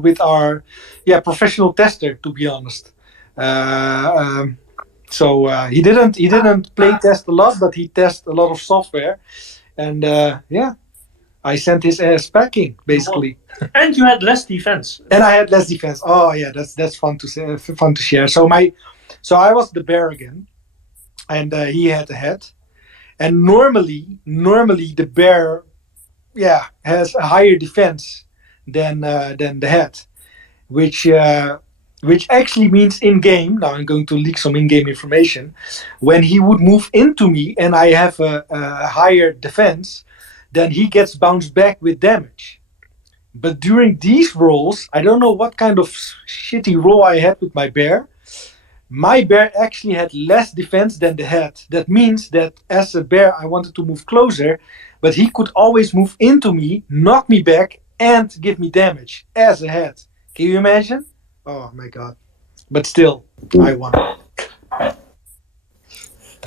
with our professional tester, to be honest. Uh, um, he didn't play test a lot, but he tested a lot of software, and I sent his ass packing basically. And you had less defense. And I had less defense. Oh yeah, that's fun to say, fun to share. So I was the bear again, and he had the head. And normally the bear, has a higher defense than the head, which which actually means in game. Now I'm going to leak some in-game information. When he would move into me and I have a higher defense, then he gets bounced back with damage. But during these rolls, I don't know what kind of shitty roll I had with my bear actually had less defense than the head. That means that as a bear, I wanted to move closer, but he could always move into me, knock me back, and give me damage as a head. Can you imagine? Oh my god. But still, I won.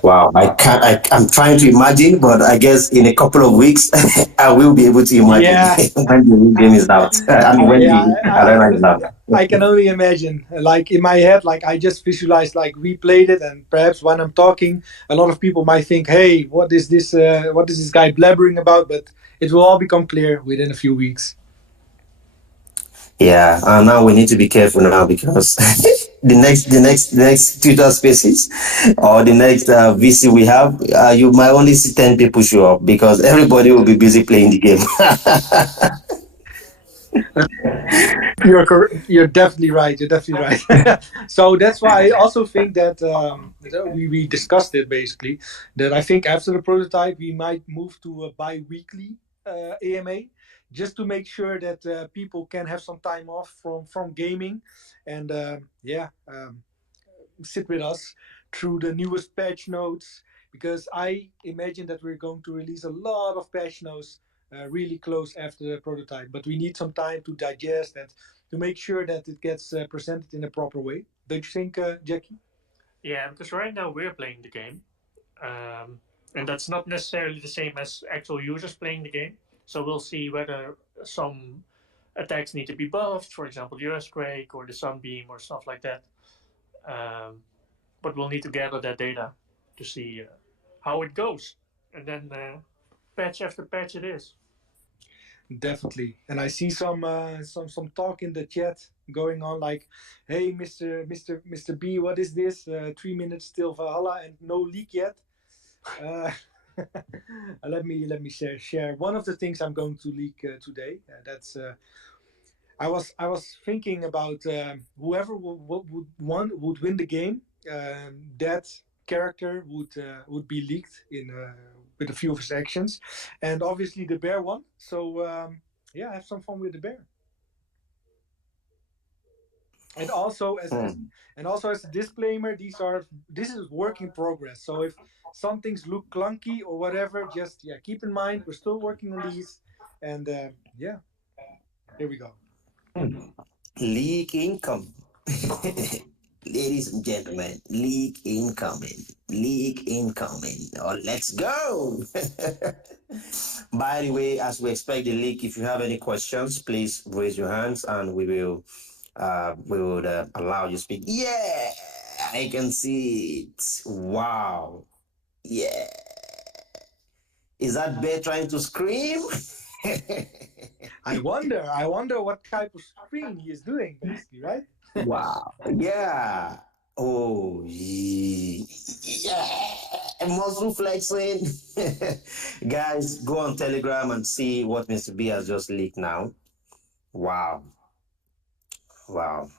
Wow, I can't. I'm trying to imagine, but I guess in a couple of weeks, I will be able to imagine Yeah, when the game is out. I mean, when yeah, the arena is out. I can only imagine. Like in my head, like I just visualized, like replayed it, and perhaps when I'm talking, a lot of people might think, "Hey, what is this? What is this guy blabbering about?" But it will all become clear within a few weeks. Yeah, now we need to be careful now because the next Twitter Spaces or the next VC we have, you might only see 10 people show up because everybody will be busy playing the game. You're definitely right. You're definitely right. So that's why I also think that we discussed it basically. That I think after the prototype we might move to a bi-weekly AMA, just to make sure that people can have some time off from gaming, and sit with us through the newest patch notes, because I imagine that we're going to release a lot of patch notes really close after the prototype. But we need some time to digest and to make sure that it gets presented in a proper way. Don't you think, Jackie? Yeah, because right now we're playing the game, um, and that's not necessarily the same as actual users playing the game. So we'll see whether some attacks need to be buffed, for example, the earthquake or the sunbeam or stuff like that. Um, but we'll need to gather that data to see how it goes, and then patch after patch it is. Definitely. And I see some talk in the chat going on, like, "Hey, Mr. B, what is this? 3 minutes till Valhalla and no leak yet." Uh, let me share one of the things I'm going to leak today. That's I was thinking about whoever would win the game. That character would be leaked in with a few of his actions, and obviously the bear won. So have some fun with the bear. And also as a disclaimer, this is work in progress. So if some things look clunky or whatever, just keep in mind we're still working on these. And here we go. Leak income. Ladies and gentlemen, leak incoming. Leak incoming. Oh, let's go. By the way, as we expect the leak, if you have any questions, please raise your hands and we would allow you to speak. Yeah, I can see it. Wow. Yeah. Is that bear trying to scream? I wonder what type of screen he is doing, basically, right? Wow. Yeah. Oh, yeah. Muscle flexing. Guys, go on Telegram and see what Mr. B has just leaked now. Wow. Wow.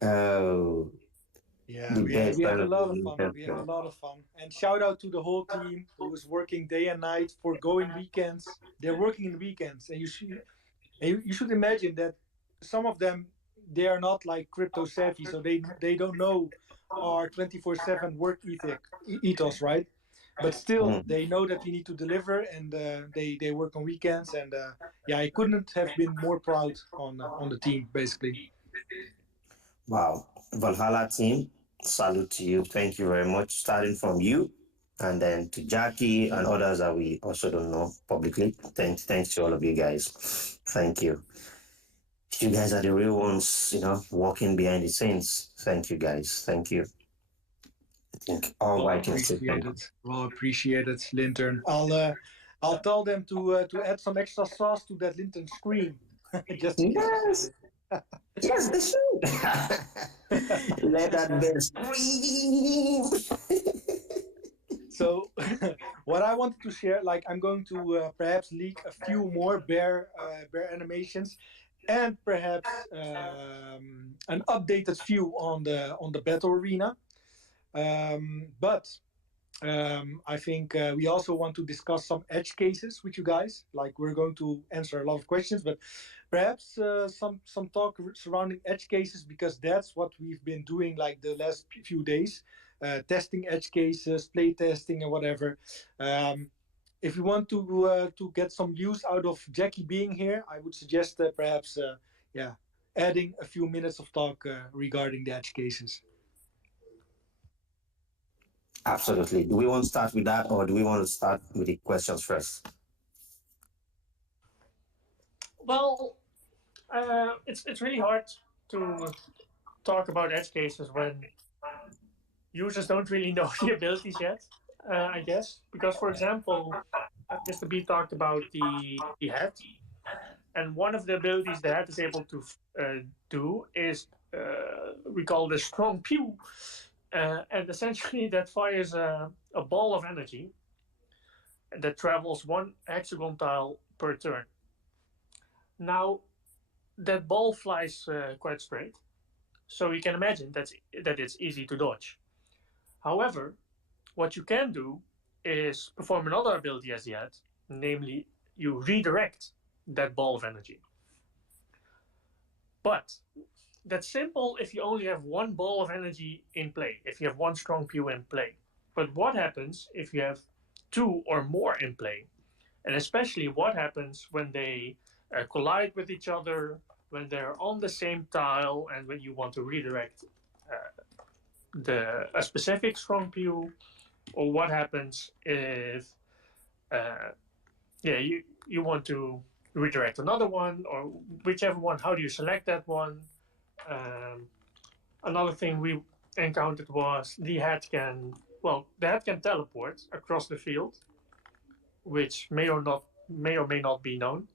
Oh, Yeah, the we best had kind a of lot of fun. We had a lot of fun. And shout out to the whole team who is working day and night for going weekends. They're working in weekends, and you should imagine that some of them, they are not like crypto savvy, so they don't know our 24/7 work ethos, right? But still, Mhm. they know that we need to deliver, and they work on weekends. And I couldn't have been more proud on the team, basically. Wow. Valhalla team, salute to you. Thank you very much. Starting from you. And then to Jackie and others that we also don't know publicly. Thanks to all of you guys. Thank you. You guys are the real ones, walking behind the scenes. Thank you guys. Thank you. I think all I can say thank you. Well appreciated, Lintern. I'll tell them to add some extra sauce to that Lintern scream, just in case. Yes, yes, they should. Let that bear scream. So, what I wanted to share, like I'm going to perhaps leak a few more bear animations, and perhaps an updated view on the battle arena. But I think we also want to discuss some edge cases with you guys. Like we're going to answer a lot of questions, but perhaps some talk surrounding edge cases, because that's what we've been doing like the last few days, testing edge cases, play testing, and whatever. If you want to get some use out of Jackie being here, I would suggest perhaps yeah, adding a few minutes of talk regarding the edge cases. Absolutely. Do we want to start with that, or do we want to start with the questions first? Well, it's really hard to talk about edge cases when users don't really know the abilities yet. I guess because, for example, Mr. B talked about the head, and one of the abilities the head is able to do is we call the strong pew, and essentially that fires a ball of energy that travels one hexagon tile per turn. Now that ball flies quite straight, so you can imagine that it's easy to dodge. However, what you can do is perform another ability as yet, namely you redirect that ball of energy. But that's simple if you only have one ball of energy in play, if you have one strong pew in play. But what happens if you have two or more in play? And especially what happens when they collide with each other, when they're on the same tile, and when you want to redirect a specific strong pew, or what happens if you want to redirect another one, or whichever one. How do you select that one? Another thing we encountered was the head can teleport across the field, which may or may not be known.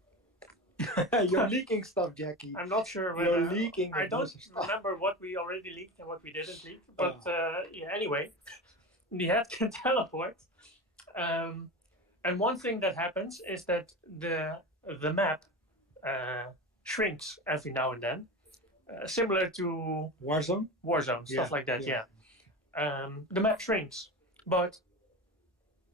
You're leaking stuff, Jackie. I'm not sure You're whether leaking. I don't remember what we already leaked and what we didn't leak. But anyway, the head can teleport. And one thing that happens is that the map shrinks every now and then, similar to Warzone, stuff like that. Yeah. The map shrinks, but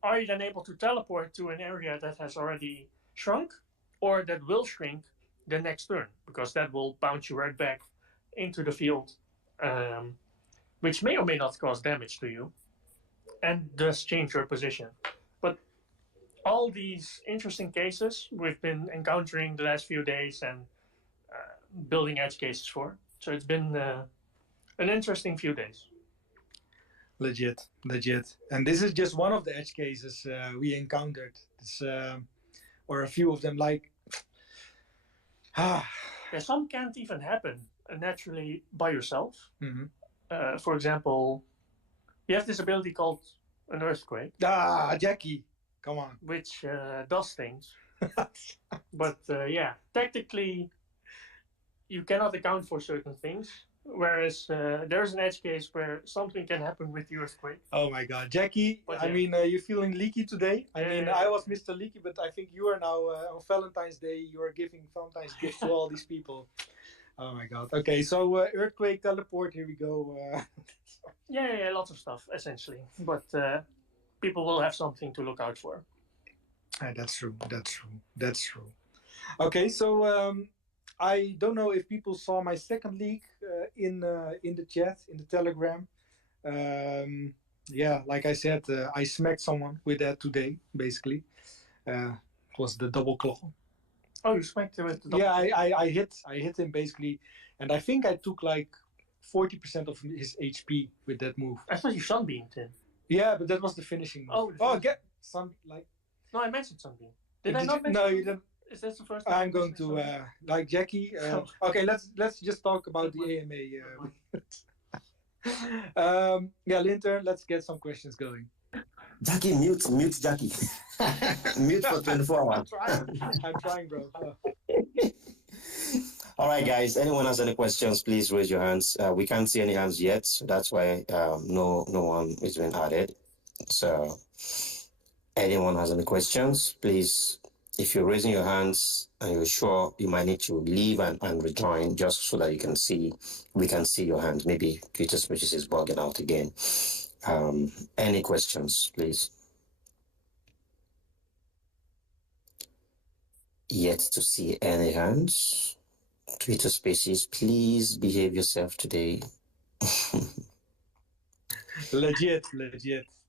are you then able to teleport to an area that has already shrunk, or that will shrink the next turn, because that will bounce you right back into the field, which may or may not cause damage to you, and thus change your position. But all these interesting cases we've been encountering the last few days and building edge cases for. So it's been an interesting few days. Legit. And this is just one of the edge cases we encountered. Or a few of them, like... some can't even happen naturally by yourself. Mm-hmm. For example, you have this ability called an earthquake. Jackie, come on. Which does things. But technically, you cannot account for certain things. Whereas there's an edge case where something can happen with the earthquake. Oh my God, Jackie! But, you're feeling leaky today. I was Mr. Leaky, but I think you are now on Valentine's Day. You are giving Valentine's gifts to all these people. Oh my God! Okay, so earthquake, teleport. Here we go. Lots of stuff essentially, but people will have something to look out for. That's true. Okay, so. I don't know if people saw my second leak in the chat, in the Telegram. Like I said, I smacked someone with that today, basically. It was the double claw. Oh, you smacked him with the double claw? Yeah, I hit him, basically. And I think I took like 40% of his HP with that move. I thought you sunbeamed him. Yeah, but that was the finishing move. Oh, get some like. No, I mentioned something. Did I Did not you? mention No, you something? didn't. Is this the first time I'm I'm going mentioning to something? like Jackie. Okay, let's just talk about the AMA. Yeah, Linter, let's get some questions going. Jackie, mute Jackie. Mute for 24 I'm hours. trying. I'm trying, bro. All right, guys. Anyone has any questions, please raise your hands. We can't see any hands yet, so that's why no one is being added. So, anyone has any questions, please. If you're raising your hands and you're sure, you might need to leave and rejoin just so that we can see your hands. Maybe Twitter Spaces is bugging out again. Any questions, please? Yet to see any hands. Twitter Spaces, please behave yourself today. Legit.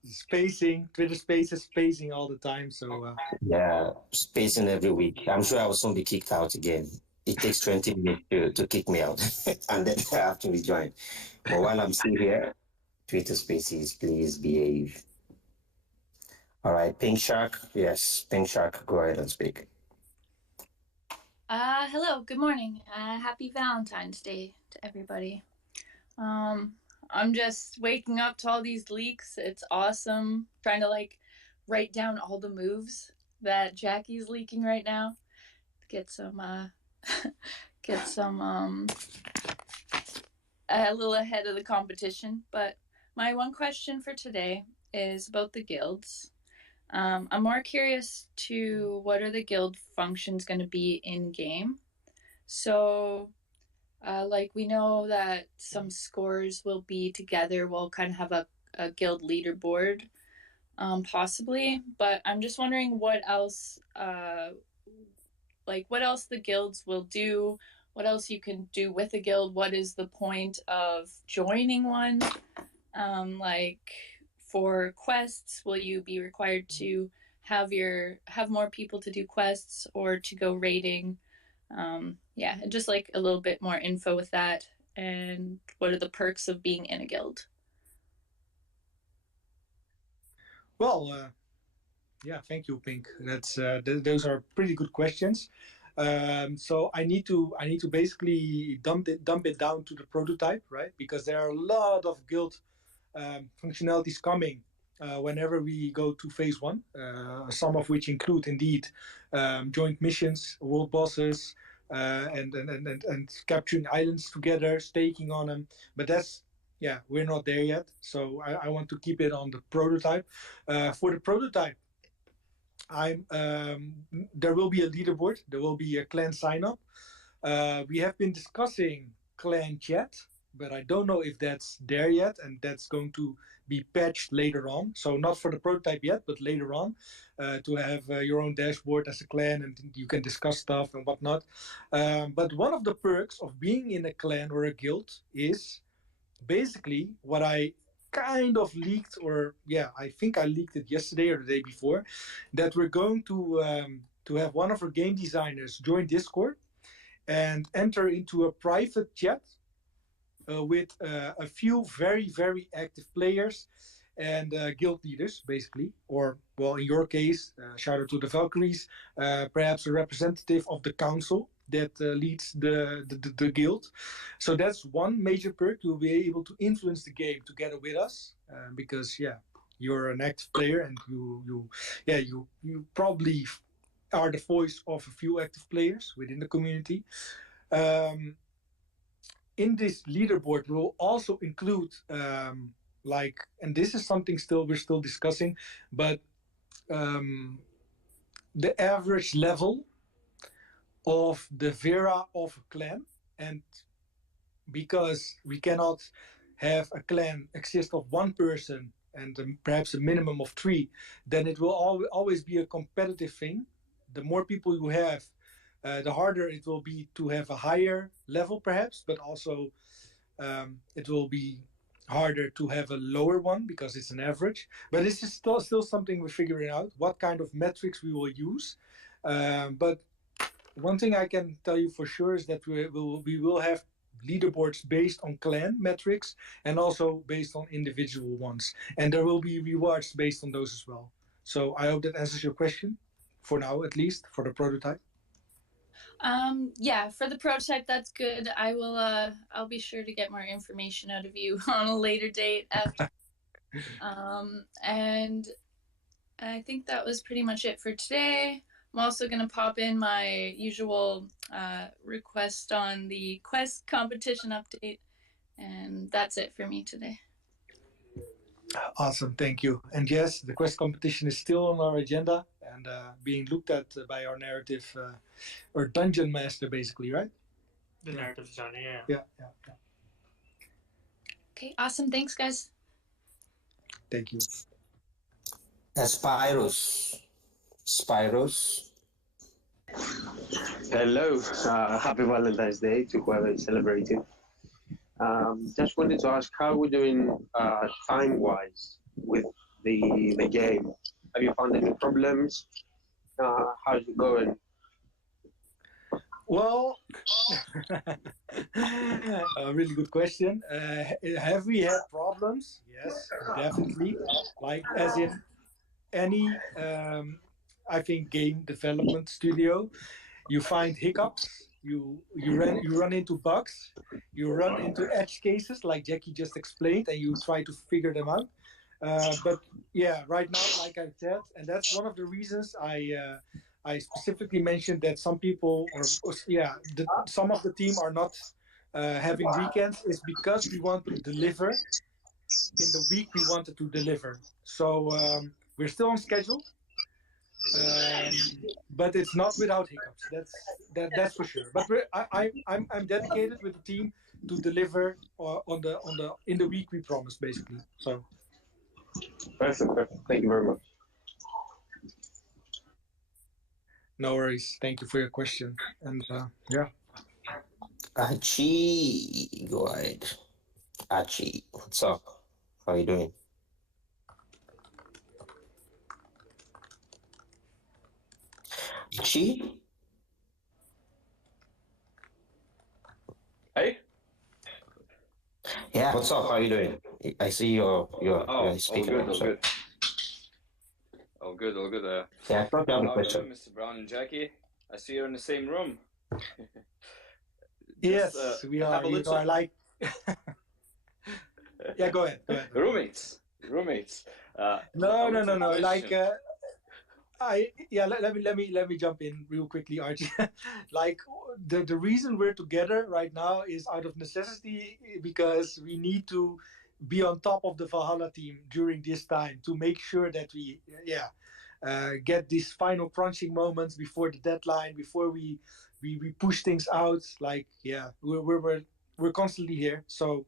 Spacing, Twitter Spaces spacing all the time. So Yeah, spacing every week. I'm sure I will soon be kicked out again. It takes 20 minutes to kick me out, and then I have to rejoin. But while I'm still here, Twitter Spaces, please behave. All right, Pink Shark. Yes, Pink Shark, go ahead and speak. Hello, good morning. Happy Valentine's Day to everybody. I'm just waking up to all these leaks. It's awesome. Trying to write down all the moves that Jackie's leaking right now. Get some get some a little ahead of the competition. But my one question for today is about the guilds. I'm more curious to what are the guild functions going to be in game. So, we know that some scores will be together. We'll kind of have a guild leaderboard, possibly. But I'm just wondering what else, what else the guilds will do. What else you can do with a guild? What is the point of joining one? For quests, will you be required to have more people to do quests or to go raiding? Just a little bit more info with that. And what are the perks of being in a guild? well, yeah, thank you, Pink. That's those are pretty good questions. So I need to basically dump it down to the prototype, right? Because there are a lot of guild functionalities coming whenever we go to phase one. Some of which include indeed joint missions, world bosses, and capturing islands together, staking on them. But that's yeah, we're not there yet. So I want to keep it on the prototype. For the prototype, there will be a leaderboard. There will be a clan sign up. We have been discussing clan chat, but I don't know if that's there yet, and that's going to be patched later on. So not for the prototype yet, but later on, to have your own dashboard as a clan, and you can discuss stuff and whatnot. But one of the perks of being in a clan or a guild is basically what I kind of leaked, or yeah, I think I leaked it yesterday or the day before, that we're going to have one of our game designers join Discord and enter into a private chat with a few very active players and guild leaders, basically, or well, in your case, shout out to the Valkyries, perhaps a representative of the council that leads the guild. So that's one major perk. You'll be able to influence the game together with us, because yeah, you're an active player and you probably are the voice of a few active players within the community. Um, in this leaderboard, we'll also include and this is something we're still discussing, but um, the average level of the Vera of a clan, and because we cannot have a clan exist of one person and perhaps a minimum of three, then it will always be a competitive thing. The more people you have, the harder it will be to have a higher level, perhaps, but also it will be harder to have a lower one because it's an average. But this is still something we're figuring out, what kind of metrics we will use. But one thing I can tell you for sure is that we will have leaderboards based on clan metrics and also based on individual ones. And there will be rewards based on those as well. So I hope that answers your question, for now at least, for the prototype. Yeah, for the prototype, that's good. I will. I'll be sure to get more information out of you on a later date after. And I think that was pretty much it for today. I'm also going to pop in my usual request on the quest competition update, and that's it for me today. Awesome, thank you. And yes, the quest competition is still on our agenda and being looked at by our narrative or dungeon master, basically, right? The narrative designer, yeah. Yeah. Okay, awesome. Thanks, guys. Thank you. Spyros. Hello, happy Valentine's Day to whoever is celebrating. Just wanted to ask how we're doing time-wise with the game. Have you found any problems? How's it going? Well, a really good question. Have we had problems? Yes, definitely. Like as in any, I think, game development studio, you find hiccups. You run into bugs. You run into edge cases, like Jackie just explained, and you try to figure them out. But yeah, right now, like I said, and that's one of the reasons I specifically mentioned that some people, some of the team are not having weekends, is because we want to deliver in the week we wanted to deliver. So we're still on schedule, but it's not without hiccups. That's for sure. But I'm dedicated with the team to deliver in the week we promised, basically. So. Perfect. Thank you very much. No worries. Thank you for your question. And yeah. Archie, go ahead. Archie, what's up? How you doing? Archie? Hey? Yeah, what's up? How you doing? I see you're speaking. All good. All good. Yeah, I thought you have a How question. are you doing, Mr. Brown and Jackie? I see you're in the same room. Yes, we are. You are like. Yeah, go ahead. Roommates. No. Like, let me jump in real quickly, Archie. Like the reason we're together right now is out of necessity because we need to be on top of the Valhalla team during this time to make sure that we get these final crunching moments before the deadline, before we push things out. Like we're constantly here, so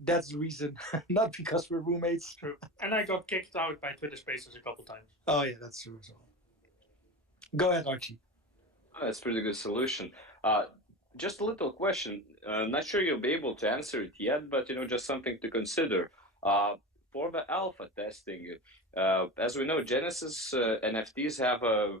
that's the reason, not because we're roommates. True. And I got kicked out by Twitter Spaces a couple times. Oh yeah, that's true as well. Go ahead, Archie. That's a pretty good solution. Just a little question. Not sure you'll be able to answer it yet, but just something to consider. For the alpha testing, as we know, Genesis NFTs have a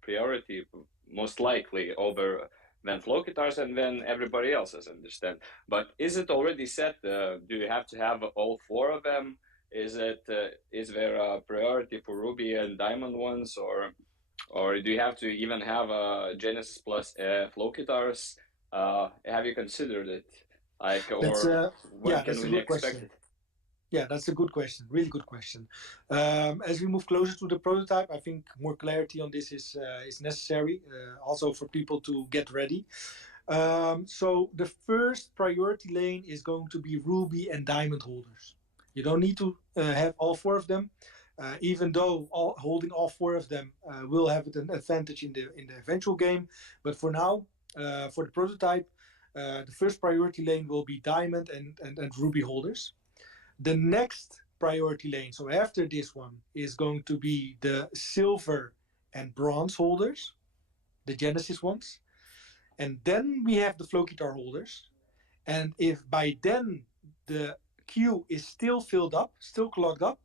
priority, most likely over than Floki and then everybody else, as I understand. But is it already set? Do you have to have all 4 of them? Is there a priority for Ruby and Diamond ones, or do you have to even have Genesis plus Floki? Have you considered it? When can we expect it? Yeah, that's a good question. Really good question. As we move closer to the prototype, I think more clarity on this is necessary, also for people to get ready. So the first priority lane is going to be Ruby and Diamond holders. You don't need to have all 4 of them, even though holding all 4 of them will have an advantage in the eventual game. But for now, for the prototype, the first priority lane will be Diamond and Ruby holders. The next priority lane, so after this one, is going to be the Silver and Bronze holders, the Genesis ones. And then we have the Floki holders. And if by then the queue is still filled up, still clogged up,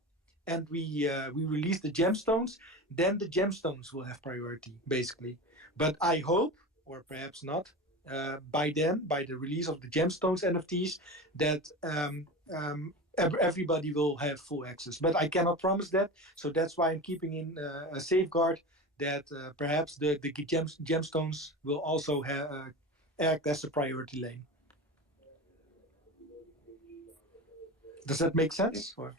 and we release the gemstones, then the gemstones will have priority, basically. But I hope, or perhaps not, by then, by the release of the Gemstones NFTs, that everybody will have full access. But I cannot promise that, so that's why I'm keeping in a safeguard that perhaps the Gemstones will also act as a priority lane. Does that make sense? Or?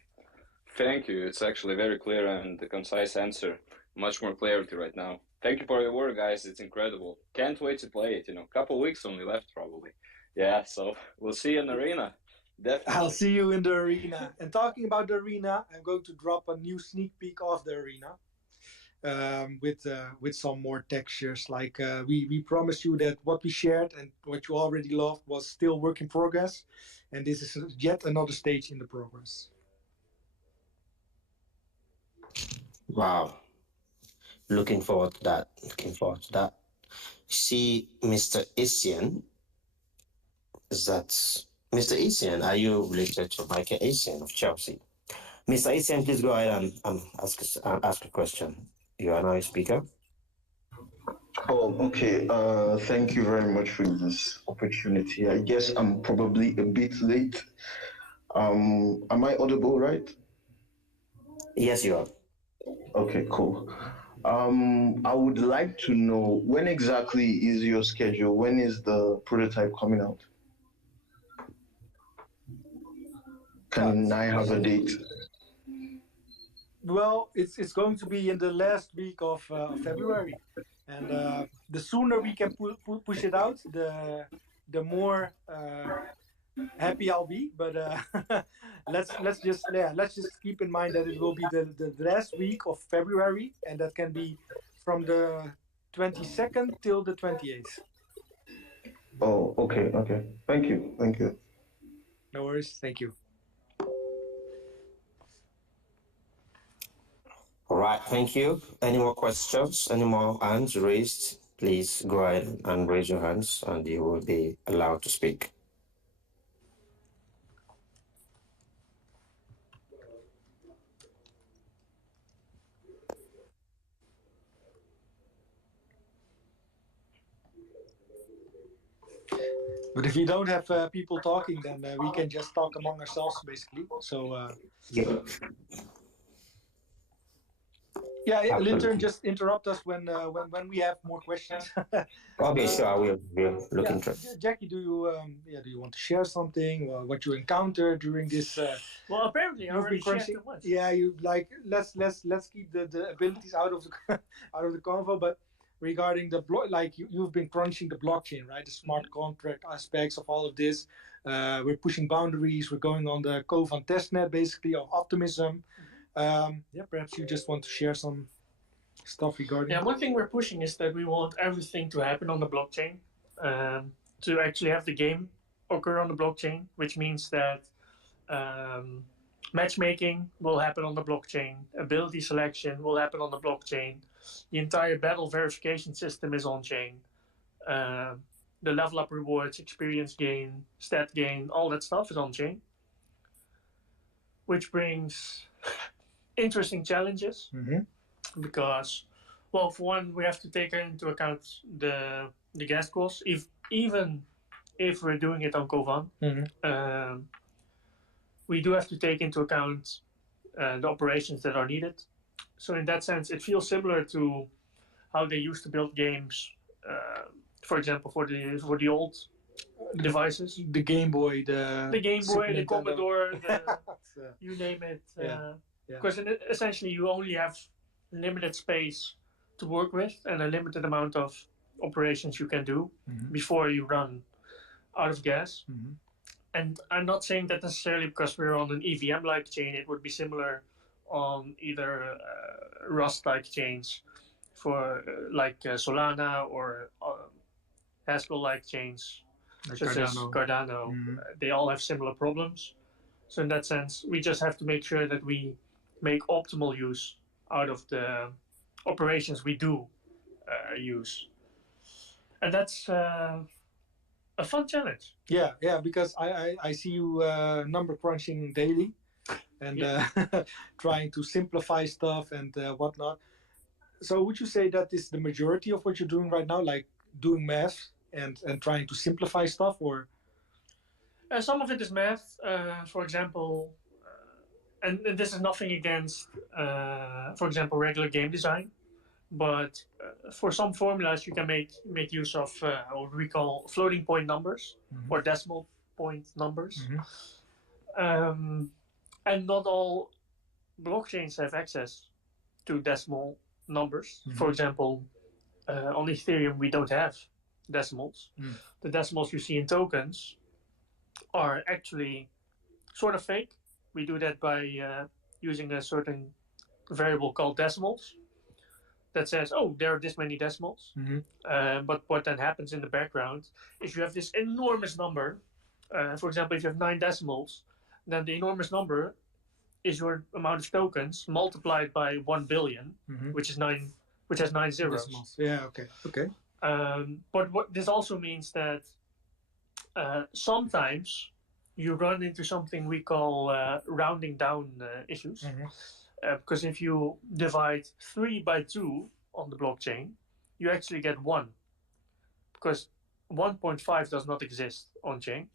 Thank you. It's actually a very clear and a concise answer. Much more clarity right now. Thank you for your work, guys. It's incredible. Can't wait to play it. Couple weeks only left, probably. Yeah, so we'll see you in the arena. Definitely. I'll see you in the arena. And talking about the arena, I'm going to drop a new sneak peek of the arena with some more textures. Like we promised you that what we shared and what you already loved was still work in progress, and this is yet another stage in the progress. Wow. Looking forward to that. See, Mr. Essien, Mr. Essien, are you related to Michael Essien of Chelsea? Mr. Essien, please go ahead and ask a question. You are now a speaker. Oh, okay. Thank you very much for this opportunity. I guess I'm probably a bit late. Am I audible, right? Yes, you are. Okay, cool. I would like to know when exactly is your schedule? When is the prototype coming out? Can I have a date? Well, it's going to be in the last week of February, and the sooner we can push it out, the more happy I'll be. But let's just keep in mind that it will be the last week of February, and that can be from the 22nd till the 28th. Oh, okay. Thank you. No worries. Thank you. All right, thank you. Any more questions? Any more hands raised? Please go ahead and raise your hands and you will be allowed to speak. But if you don't have people talking, then we can just talk among ourselves, basically. So yeah, Linton, just interrupt us when we have more questions. Okay, sure. We'll look into it. Jackie, do you want to share something? What you encountered during this? Well, apparently I already shared too much. Yeah, you like let's keep the abilities out of the out of the convo, but. Regarding the like you've been crunching the blockchain, right? The smart contract aspects of all of this. We're pushing boundaries. We're going on the Kovan testnet, basically, of optimism. Perhaps you just want to share some stuff regarding. Yeah, one thing we're pushing is that we want everything to happen on the blockchain, to actually have the game occur on the blockchain, which means that matchmaking will happen on the blockchain, ability selection will happen on the blockchain, the entire battle verification system is on chain, the level up rewards, experience gain, stat gain, all that stuff is on chain, which brings interesting challenges because, well, for one, we have to take into account the gas costs, even if we're doing it on Kovan. We do have to take into account the operations that are needed. So in that sense, it feels similar to how they used to build games, for example, for the old devices. The Game Boy, the Commodore, you name it. Because essentially you only have limited space to work with and a limited amount of operations you can do before you run out of gas. And I'm not saying that necessarily because we're on an EVM-like chain, it would be similar on either Rust-like chains for like Solana or Haskell-like chains like such as Cardano. They all have similar problems. So in that sense, we just have to make sure that we make optimal use out of the operations we do use. And that's a fun challenge. Yeah, because I see you number crunching daily and trying to simplify stuff and whatnot. So would you say that is the majority of what you're doing right now, like doing math and trying to simplify stuff, or some of it is math. For example, and this is nothing against, for example, regular game design, but for some formulas you can make use of what we call floating point numbers or decimal point numbers. And not all blockchains have access to decimal numbers. For example, on Ethereum we don't have decimals. The decimals you see in tokens are actually sort of fake. We do that by using a certain variable called decimals that says, oh, there are this many decimals. But what then happens in the background is you have this enormous number. For example, if you have 9 decimals, then the enormous number is your amount of tokens multiplied by 1 billion, which has 9 zeros. decimals. Yeah, okay. But what this also means that sometimes you run into something we call rounding down issues. Because if you divide 3 by 2 on the blockchain, you actually get 1. Because 1.5 does not exist on chain.